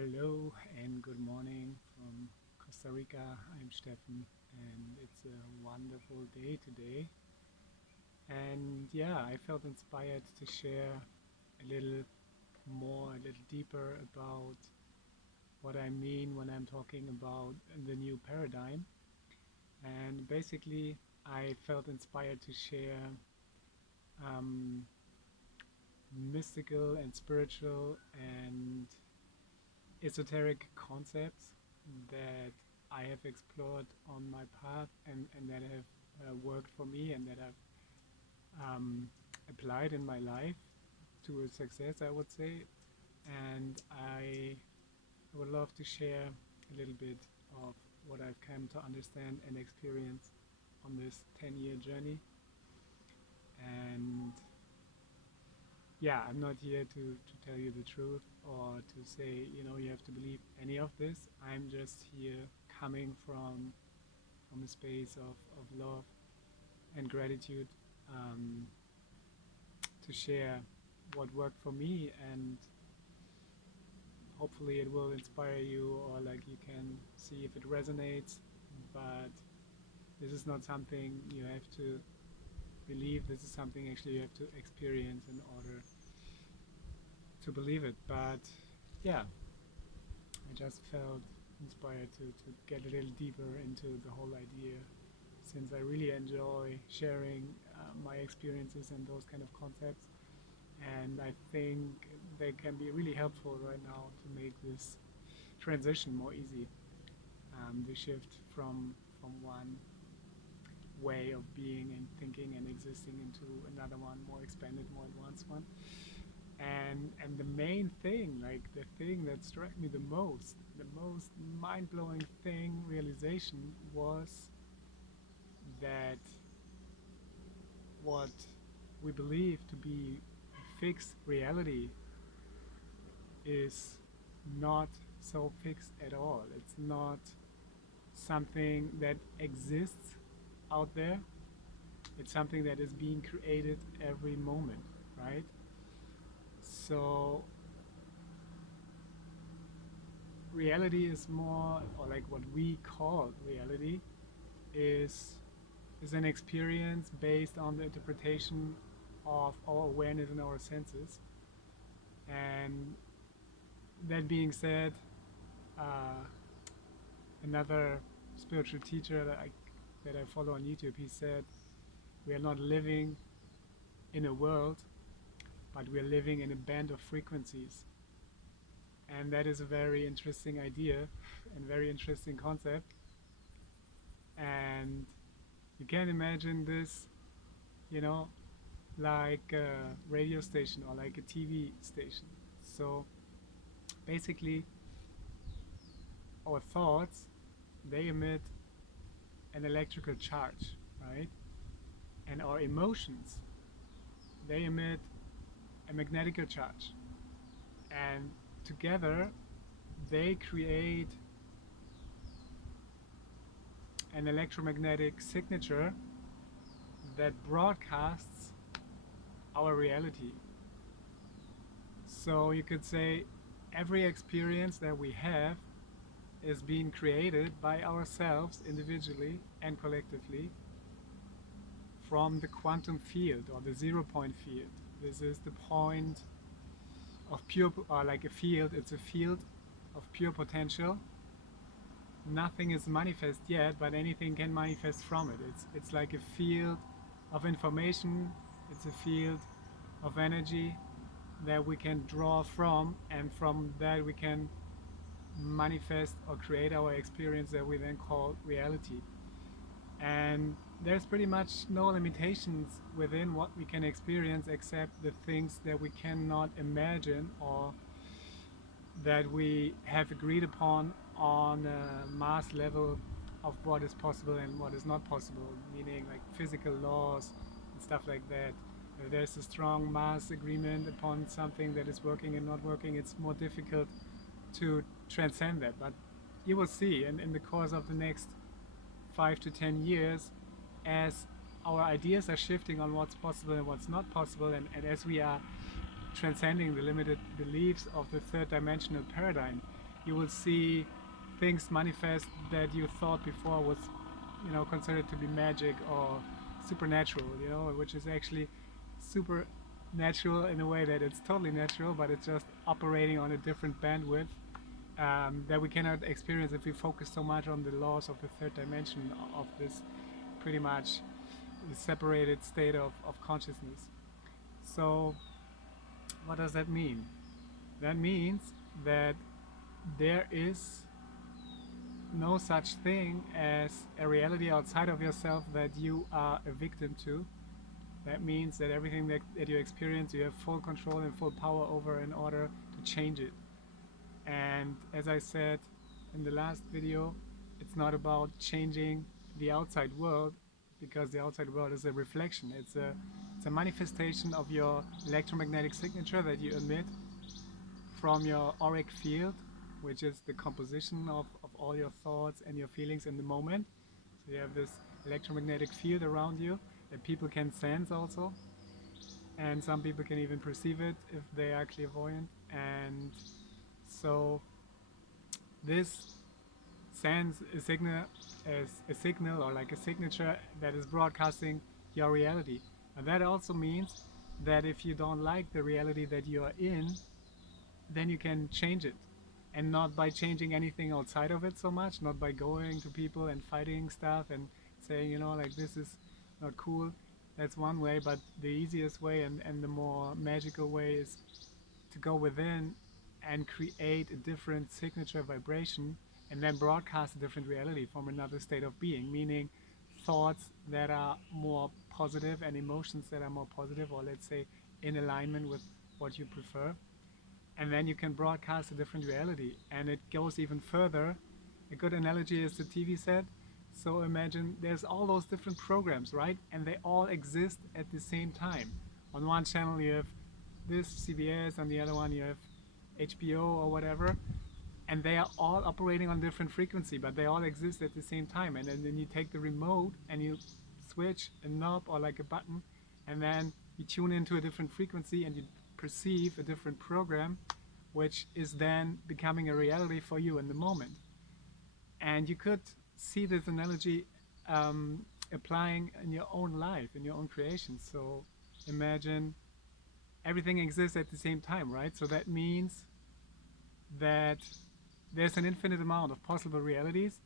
Hello and good morning from Costa Rica. I'm Steffen, and it's a wonderful day today. And yeah, I felt inspired to share a little more, a little deeper about what I mean when I'm talking about the new paradigm. And basically, I felt inspired to share um, mystical and spiritual and esoteric concepts that I have explored on my path and that have worked for me and that I've applied in my life to a success, I would say. And I would love to share a little bit of what I've come to understand and experience on this 10-year journey. And yeah, I'm not here to tell you the truth or to say, you have to believe any of this. I'm just here coming from a space of love and gratitude um, to share what worked for me, and hopefully it will inspire you, or like you can see if it resonates. But this is not something you have to believe. This is something actually you have to experience in order to believe it. But yeah, I just felt inspired to get a little deeper into the whole idea, since I really enjoy sharing my experiences and those kind of concepts. And I think they can be really helpful right now to make this transition more easy. The shift from one way of being and thinking and existing into another one, more expanded, more advanced one. And the main thing, like the thing that struck me the most mind-blowing thing, realization, was that what we believe to be fixed reality is not so fixed at all. It's not something that exists out there. It's something that is being created every moment, right? So reality is more, or like what we call reality, is is an experience based on the interpretation of our awareness and our senses. And that being said, uh, another spiritual teacher that I follow on YouTube, he said, "We are not living in a world, but we are living in a band of frequencies." And that is a very interesting idea and very interesting concept. And you can imagine this, you know, like a radio station or like a TV station. So basically, our thoughts, they emit an electrical charge, right? And our emotions, they emit a magnetical charge. And together, they create an electromagnetic signature that broadcasts our reality. So you could say every experience that we have is being created by ourselves individually and collectively from the quantum field or the 0 point field. This is the point of pure, or like a field, it's a field of pure potential. Nothing is manifest yet, but anything can manifest from it. It's like a field of information, it's a field of energy that we can draw from, and from that we can manifest or create our experience that we then call reality. And there's pretty much no limitations within what we can experience except the things that we cannot imagine or that we have agreed upon on a mass level of what is possible and what is not possible, meaning like physical laws and stuff like that. If there's a strong mass agreement upon something that is working and not working, it's more difficult to transcend that. But you will see in the course of the next 5 to 10 years, as our ideas are shifting on what's possible and what's not possible, and as we are transcending the limited beliefs of the third dimensional paradigm, You will see things manifest that you thought before was, considered to be magic or supernatural, which is actually supernatural in a way that it's totally natural, but it's just operating on a different bandwidth that we cannot experience if we focus so much on the laws of the third dimension of this pretty much separated state of consciousness. So, what does that mean? That means that there is no such thing as a reality outside of yourself that you are a victim to. That means that everything that you experience, you have full control and full power over in order to change it. And as I said in the last video, it's not about changing the outside world, because the outside world is a reflection. It's a manifestation of your electromagnetic signature that you emit from your auric field, which is the composition of all your thoughts and your feelings in the moment. So you have this electromagnetic field around you that people can sense also, and some people can even perceive it if they are clairvoyant. And so this sends a signal as a signal, or like a signature, that is broadcasting your reality. And that also means that if you don't like the reality that you are in, then you can change it. And not by changing anything outside of it so much, not by going to people and fighting stuff and saying, like, this is not cool. That's one way, but the easiest way and the more magical way is to go within and create a different signature vibration, and then broadcast a different reality from another state of being, meaning thoughts that are more positive and emotions that are more positive, or let's say in alignment with what you prefer. And then you can broadcast a different reality, and it goes even further. A good analogy is the TV set. So imagine there's all those different programs, right? And they all exist at the same time. On one channel you have this CBS, on the other one you have HBO or whatever, and they are all operating on different frequency, but they all exist at the same time. And then you take the remote and you switch a knob or like a button, and then you tune into a different frequency and you perceive a different program, which is then becoming a reality for you in the moment. And you could see this analogy applying in your own life, in your own creation. So imagine everything exists at the same time, right? So that means that there's an infinite amount of possible realities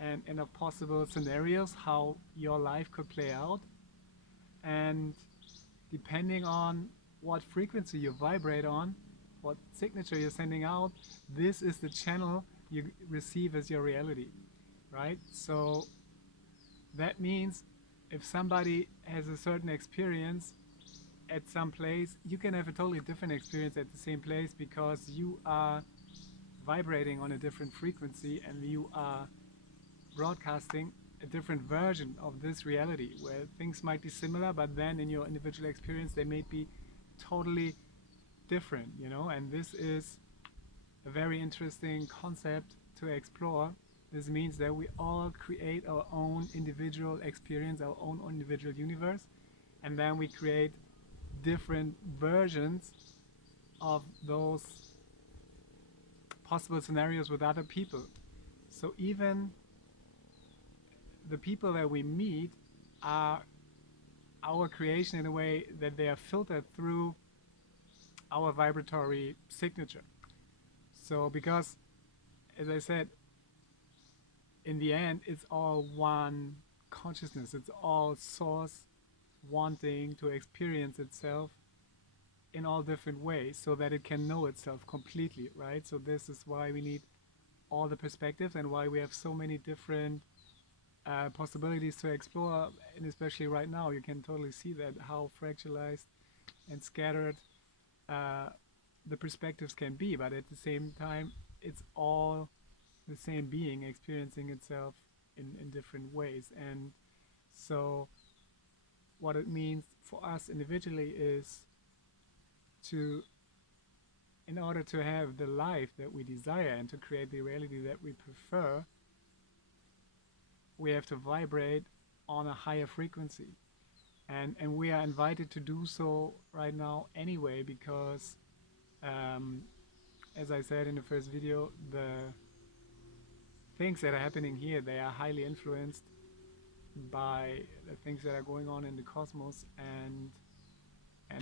and of possible scenarios how your life could play out. And depending on what frequency you vibrate on, what signature you're sending out, this is the channel you receive as your reality, right? So that means if somebody has a certain experience at some place, you can have a totally different experience at the same place, because you are vibrating on a different frequency and you are broadcasting a different version of this reality, where things might be similar, but then in your individual experience they may be totally different, and this is a very interesting concept to explore. This means that we all create our own individual experience, our own individual universe, and then we create different versions of those possible scenarios with other people. So even the people that we meet are our creation in a way that they are filtered through our vibratory signature. So because, as I said, in the end it's all one consciousness, it's all source wanting to experience itself in all different ways so that it can know itself completely, right? So this is why we need all the perspectives and why we have so many different possibilities to explore. And especially right now you can totally see that how fractalized and scattered the perspectives can be, but at the same time it's all the same being experiencing itself in different ways. And so what it means for us individually is to, in order to have the life that we desire and to create the reality that we prefer, we have to vibrate on a higher frequency. And we are invited to do so right now anyway, because as I said in the first video, the things that are happening here, they are highly influenced by the things that are going on in the cosmos, and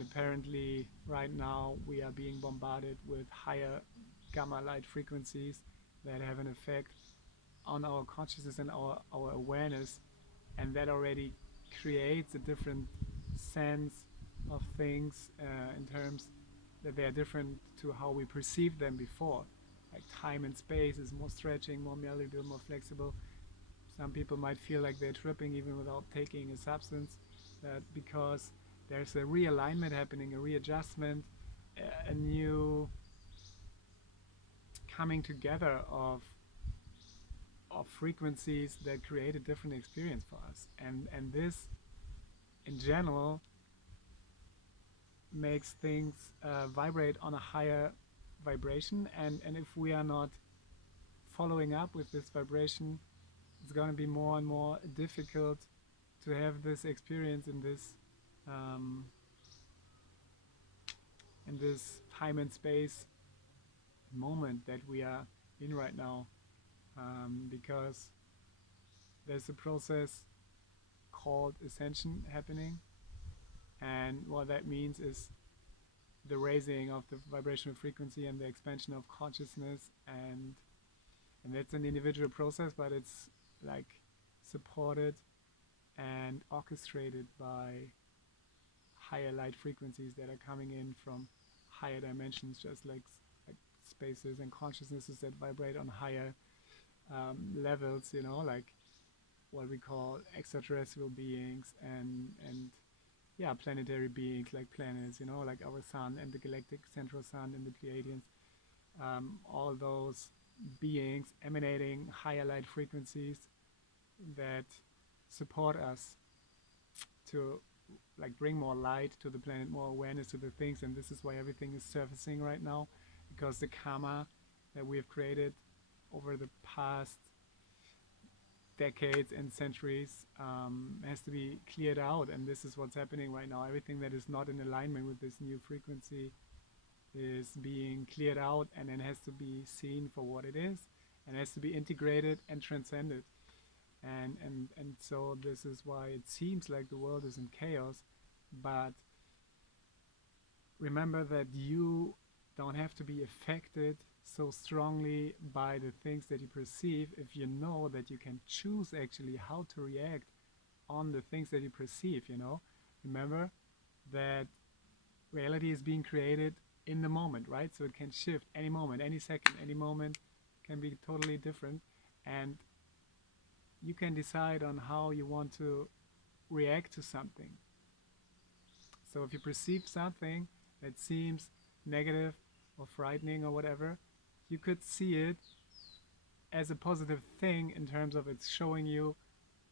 apparently right now we are being bombarded with higher gamma light frequencies that have an effect on our consciousness and our awareness, and that already creates a different sense of things in terms that they are different to how we perceived them before. Like time and space is more stretching, more malleable, more flexible. Some people might feel like they're tripping even without taking a substance, because there's a realignment happening, a readjustment, a new coming together of frequencies that create a different experience for us. And this, in general, makes things vibrate on a higher vibration. And if we are not following up with this vibration, it's going to be more and more difficult to have this experience in this time and space moment that we are in right now, because there's a process called Ascension happening, and what that means is the raising of the vibrational frequency and the expansion of consciousness, and that's an individual process, but it's like supported and orchestrated by higher light frequencies that are coming in from higher dimensions, just like spaces and consciousnesses that vibrate on higher levels, you know, like what we call extraterrestrial beings, and yeah, planetary beings like planets, you know, like our sun and the galactic central sun and the Pleiadians, all those beings emanating higher light frequencies that support us to like bring more light to the planet, more awareness to the things. And this is why everything is surfacing right now, because the karma that we have created over the past decades and centuries has to be cleared out, and this is what's happening right now. Everything that is not in alignment with this new frequency is being cleared out, and then has to be seen for what it is, and has to be integrated and transcended. And so this is why it seems like the world is in chaos, but remember that you don't have to be affected so strongly by the things that you perceive if you know that you can choose actually how to react on the things that you perceive, you know. Remember that reality is being created in the moment, right? So it can shift any moment, any second, any moment can be totally different, and you can decide on how you want to react to something. So if you perceive something that seems negative or frightening or whatever, you could see it as a positive thing in terms of it's showing you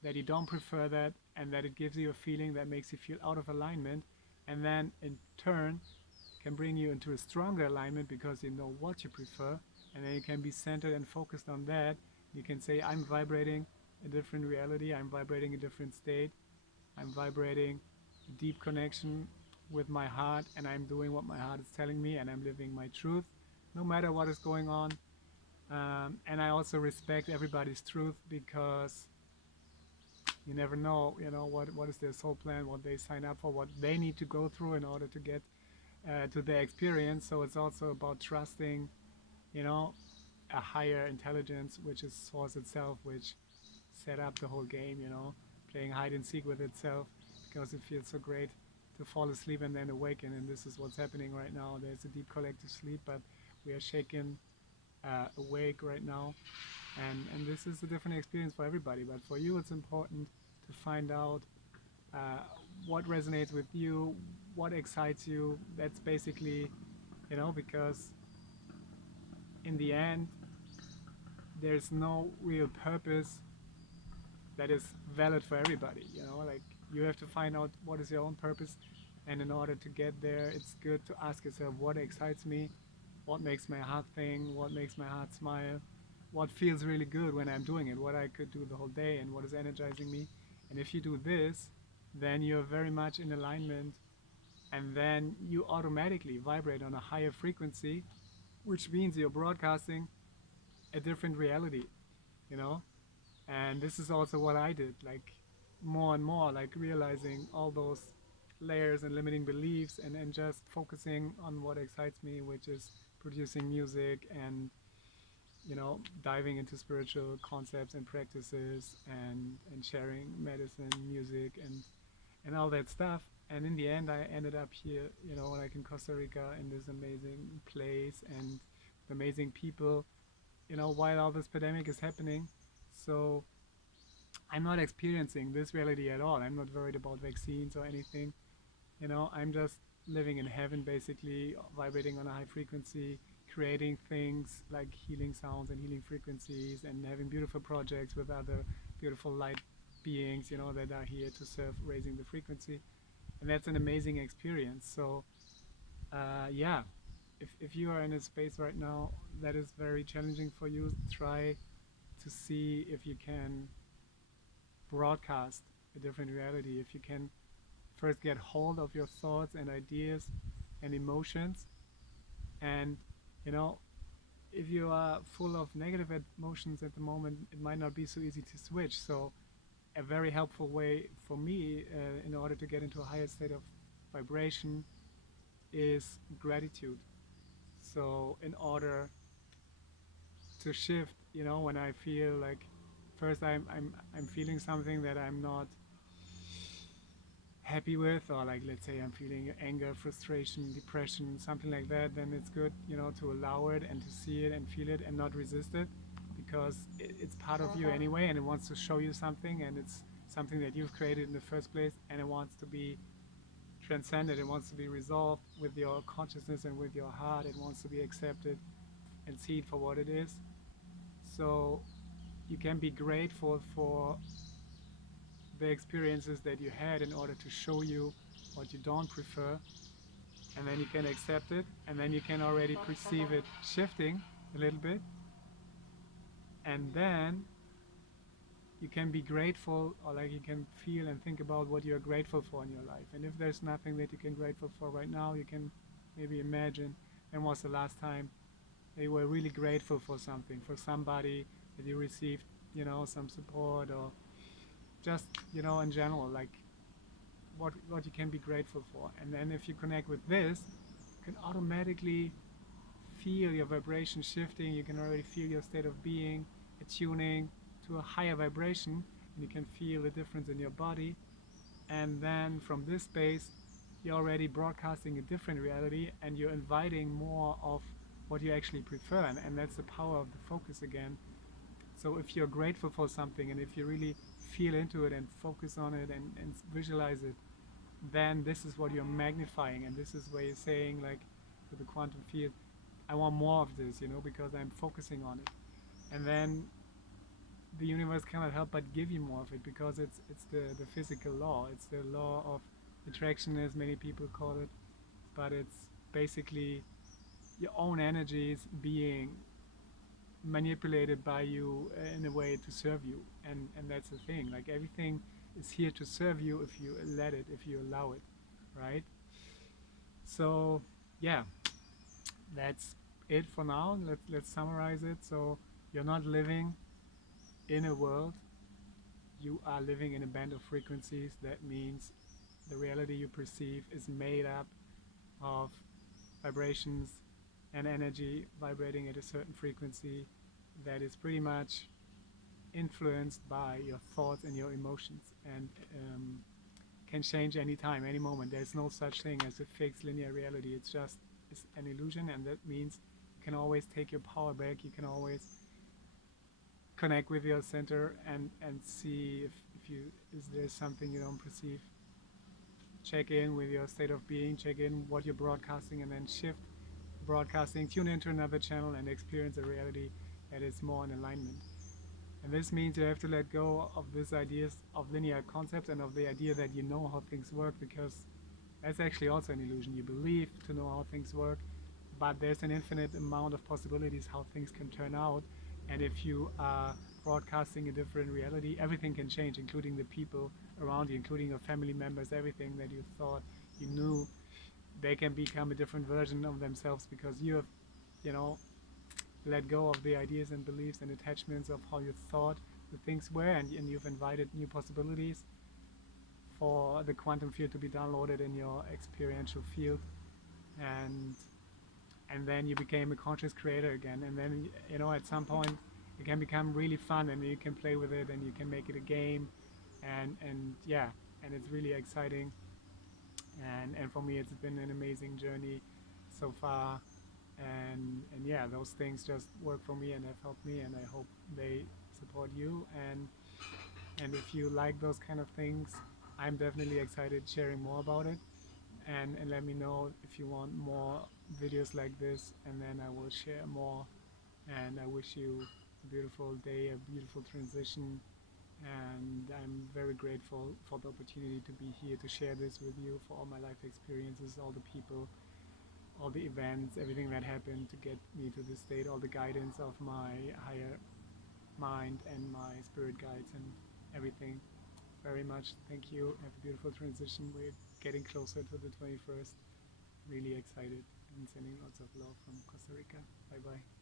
that you don't prefer that, and that it gives you a feeling that makes you feel out of alignment, and then in turn can bring you into a stronger alignment because you know what you prefer, and then you can be centered and focused on that. You can say, I'm vibrating a different reality, I'm vibrating a different state, I'm vibrating a deep connection with my heart, and I'm doing what my heart is telling me, and I'm living my truth no matter what is going on. And I also respect everybody's truth, because you never know, you know, what is their soul plan, what they sign up for, what they need to go through in order to get to their experience. So it's also about trusting, you know, a higher intelligence, which is source itself, which set up the whole game, you know, playing hide and seek with itself, because it feels so great to fall asleep and then awaken. And this is what's happening right now. There's a deep collective sleep, but we are shaken awake right now, and this is a different experience for everybody. But for you, it's important to find out what resonates with you, what excites you. That's basically, you know, because in the end, there's no real purpose that is valid for everybody, you know. Like, you have to find out what is your own purpose, and in order to get there, it's good to ask yourself, what excites me, what makes my heart sing, what makes my heart smile, what feels really good when I'm doing it, what I could do the whole day, and what is energizing me. And if you do this, then you're very much in alignment, and then you automatically vibrate on a higher frequency, which means you're broadcasting a different reality, you know. And this is also what I did, like more and more, like realizing all those layers and limiting beliefs, and just focusing on what excites me, which is producing music and, you know, diving into spiritual concepts and practices, and sharing medicine, music, and all that stuff. And in the end, I ended up here, you know, like in Costa Rica, in this amazing place and amazing people, you know, while all this pandemic is happening. So I'm not experiencing this reality at all. I'm not worried about vaccines or anything. You know, I'm just living in heaven, basically, vibrating on a high frequency, creating things like healing sounds and healing frequencies, and having beautiful projects with other beautiful light beings, you know, that are here to serve raising the frequency. And that's an amazing experience. So, yeah, if you are in a space right now that is very challenging for you, try to see if you can broadcast a different reality, if you can first get hold of your thoughts and ideas and emotions. And, you know, if you are full of negative emotions at the moment, it might not be so easy to switch. So a very helpful way for me, in order to get into a higher state of vibration, is gratitude. So in order to shift, you know, when I feel like, first I'm feeling something that I'm not happy with, or like, let's say I'm feeling anger, frustration, depression, something like that, then it's good, you know, to allow it and to see it and feel it and not resist it, because it's part of you anyway, and it wants to show you something, and it's something that you've created in the first place, and it wants to be transcended, it wants to be resolved with your consciousness and with your heart, it wants to be accepted and seen for what it is. So you can be grateful for the experiences that you had in order to show you what you don't prefer, and then you can accept it, and then you can already perceive it shifting a little bit, and then you can be grateful, or like you can feel and think about what you're grateful for in your life. And if there's nothing that you can grateful for right now, you can maybe imagine when was the last time that you were really grateful for something, for somebody that you received, you know, some support, or just, you know, in general, like what you can be grateful for. And then if you connect with this, you can automatically feel your vibration shifting. You can already feel your state of being attuning to a higher vibration, and you can feel the difference in your body. And then from this space, you're already broadcasting a different reality, and you're inviting more of what you actually prefer. And that's the power of the focus again. So if you're grateful for something, and if you really feel into it and focus on it, and visualize it, then this is what you're magnifying, and this is where you're saying, like, to the quantum field, I want more of this, you know, because I'm focusing on it. And then the universe cannot help but give you more of it, because it's the physical law. It's the law of attraction, as many people call it, but it's basically your own energies being manipulated by you in a way to serve you. And that's the thing, like everything is here to serve you if you let it, if you allow it, right? So yeah, that's it for now. Let's summarize it. So you're not living in a world, you are living in a band of frequencies. That means the reality you perceive is made up of vibrations and energy vibrating at a certain frequency that is pretty much influenced by your thoughts and your emotions, and can change any time, any moment. There's no such thing as a fixed linear reality. It's an illusion, and that means you can always take your power back. You can always connect with your center, and see if you is there something you don't perceive. Check in with your state of being, check in what you're broadcasting, and then shift broadcasting, tune into another channel, and experience a reality that is more in alignment. And this means you have to let go of these ideas of linear concepts, and of the idea that you know how things work, because that's actually also an illusion. You believe to know how things work, but there's an infinite amount of possibilities how things can turn out. And if you are broadcasting a different reality, everything can change, including the people around you, including your family members. Everything that you thought you knew, they can become a different version of themselves, because you have you know, let go of the ideas and beliefs and attachments of how you thought the things were, and you've invited new possibilities for the quantum field to be downloaded in your experiential field, and then you became a conscious creator again. And then, you know, at some point it can become really fun, and you can play with it, and you can make it a game, and yeah, and it's really exciting. And for me, it's been an amazing journey so far. And yeah, those things just work for me and have helped me, and I hope they support you. And if you like those kind of things, I'm definitely excited sharing more about it. And let me know if you want more videos like this, and then I will share more. And I wish you a beautiful day, a beautiful transition, and I'm very grateful for the opportunity to be here to share this with you, for all my life experiences, all the people, all the events, everything that happened to get me to this state, all the guidance of my higher mind and my spirit guides and everything. Very much. Thank you. Have a beautiful transition. We're getting closer to the 21st. Really excited, and sending lots of love from Costa Rica. Bye bye.